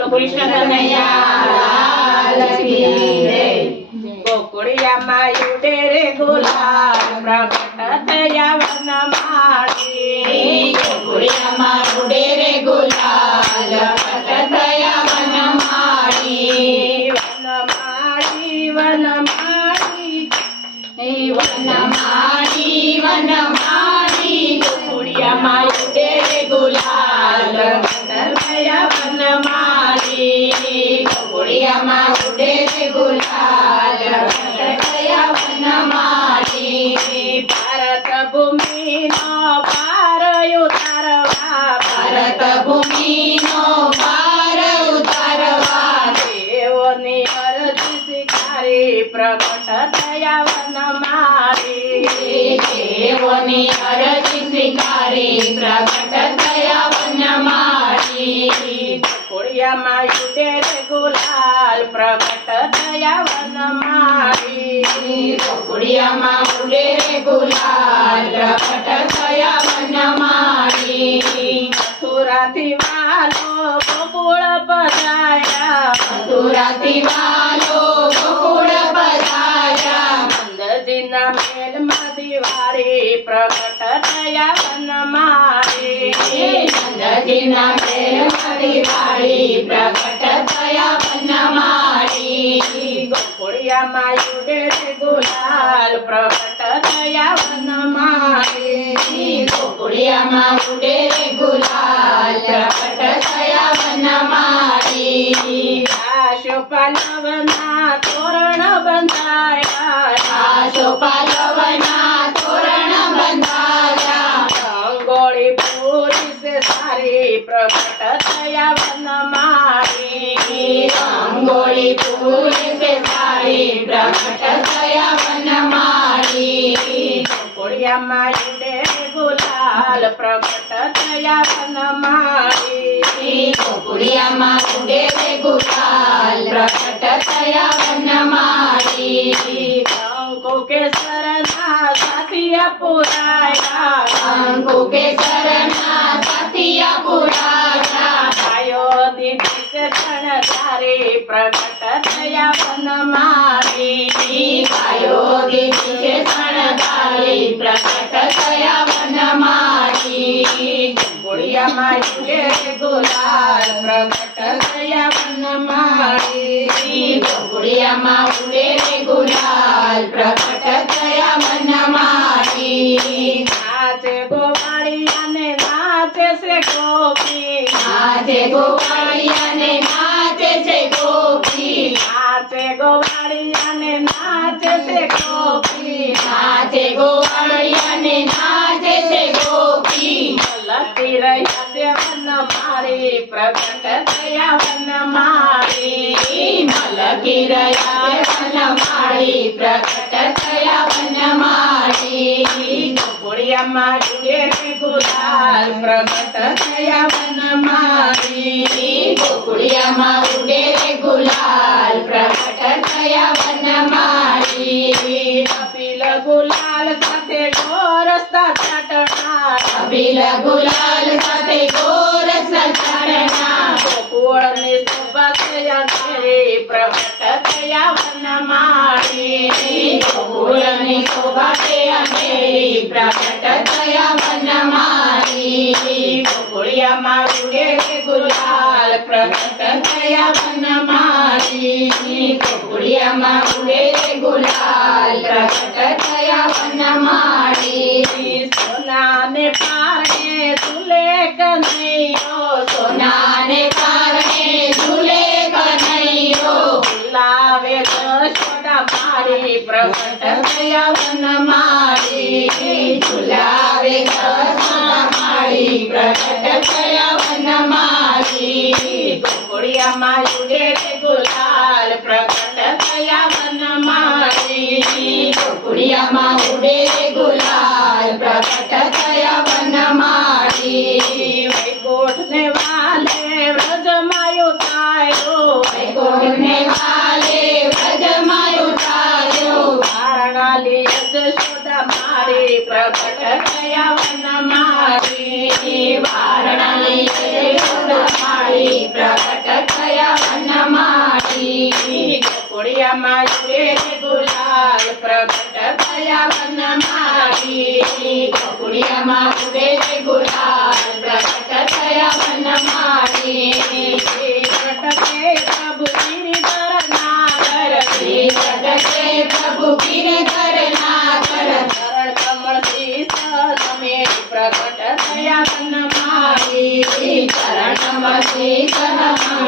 कृष्ण कन्हैया लाल की जय। गोकुळियाમાં ઉડે રે ગુલાલ પ્રગટ થયા વનમાળી। गोकुळियाમાં ઉડે રે ગુલાલ પ્રગટ થયા વનમાળી। વનમાળી વનમાળી વનમાળી વનમાળી गोकुळियाમાં ઉડે રે ગુલાલ પ્રગટ થયા વનમાળી। गोकुळियाમાં ઉડે રે ગુલાલ પ્રગટ થયા વનમાળી। ભારત ભૂમિનો પાર ઉતારવા ભારત ભૂમિનો પાર ઉતારવા દેવોની અરજી સ્વીકારી પ્રગટ થયા વનમાળી। દેવોની અરજી સ્વીકારી પ્રગટ થયા વનમાળી। ગોકુળિયામાં ઉડે રે ગુલાલ પ્રગટ થયા વનમાળી। गोकुळियाમાં ઉડે રે ગુલાલ પ્રગટ થયા વનમાળી। મથુરાથી વાલો ગોકુળ પધાર્યા મથુરાથી વાલો ગોકુળ પધાર્યા નંદજીના મેલમાં દિવાળી પ્રગટ થયા વનમાળી। નંદજીના મેલમાં દિવાળી પ્રગટ થયા વનમાળી। ગોકુળિયામાં ઉડે રે ગુલાલ પ્રગટ થયા વનમાળી। गोकुळियाમાં ઉડે રે ગુલાલ પ્રગટ થયા વનમાળી। આશોપાલવના તોરણ બંધાયા આશોપાલવના તોરણ બંધાયા રંગોળી પૂરી સે સારી પ્રગટ થયા વનમાળી। રંગોળી પૂરી સે સારી પ્રગટ થયા વનમાળી। ગોકુળિયામાં ઉડે રે ગુલાલ પ્રગટ થયા વનમાળી। गोकुळियाમાં ઉડે રે ગુલાલ પ્રગટ થયા વનમાળી। કંકુ કેસરના સાથિયા પુરાયા કંકુ કેસરના સાથિયા પુરાયા ગાયો દીધી સે શણગારી પ્રગટ થયા વનમાળી। ગાયો દીધી છે શણગારી પ્રગટ થયા વનમાળી। ગોકુળિયામાં ઉડે રે ગુલાલ પ્રગટ થયા વનમાળી। गोकुळियाમાં ઉડે રે ગુલાલ પ્રગટ થયા વનમાળી। નાચે ગોવાળિયાને નાચે છે ગોપી નાચે ગોવાળિયાને નાચે છે ગોપી નાચે ગોવાળિયાને નાચે છે ગોપી નાચે ગોવાળિયાને નાચે છે ગોપી લખી રહ્યા છે વનમાળી પ્રગટ થયા વનમાળી। મલકી રહ્યા છે વનમાળી પ્રગટ થયા વનમાળી। ગોકુળિયામાં ઉડે રે ગુલાલ પ્રગટ થયા વનમાળી। गोकुळियाમાં ઉડે રે ગુલાલ પ્રગટ થયા વનમાળી। કપિલ ગુલાલ સાથે ગોરસતા છાટણા કપિલ ગુલાલ સાથે ગોરસ ચડના ગોકુળની શોભા થયા ઘેરી પ્રગટ થયા વનમાળી। ગોકુળની શોભા તે અંધેરી પ્રગટ થયા વનમાળી। ગોકુળિયામાં ઉડે રે ગુલાલ પ્રગટ થયા વનમાળી। गोकुळियाમાં ઉડે રે ગુલાલ પ્રગટ થયા વનમાળી। સોનાને પારણે ઝૂલે કનૈયો સોનાને કારણે ઝૂલે કનૈયો ઝુલાવે જશોદા માળી પ્રગટ થયા વનમાળી। ઝુલાવે જશોદા માળી પ્રગટ થયા વનમાળી। ગોકુળિયામાં ઉડે રે ગુલાલ પ્રગટ થયા વનમાળી। गोकुळियाમાં ઉડે રે ગુલાલ પ્રગટ થયા વનમાળી। વૈકુંઠને વાલે વ્રજમાં ઉતાર્યો વૈકુંઠને વાલે વ્રજમાં ઉતાર્યો વારણાલી જશોદા માળી પ્રગટ થયા વનમાળી। વારણાલી જશોદા માળી પ્રગટ થયા ગોકુળિયામાં ઉડે રે ગુલાલ પ્રગટ થયા વનમાળી ગોકુળિયામાં ઉડે રે ગુલાલ પ્રગટ થયા વનમાળી પ્રગટે પ્રભુ ગિરિધર નાગર શ્રી પ્રગટે પ્રભુ ગિરિધર નાગર ચરણ કમળ શીશ સમેટ પ્રગટ થયા વનમાળી ચરણ કમળ શીશ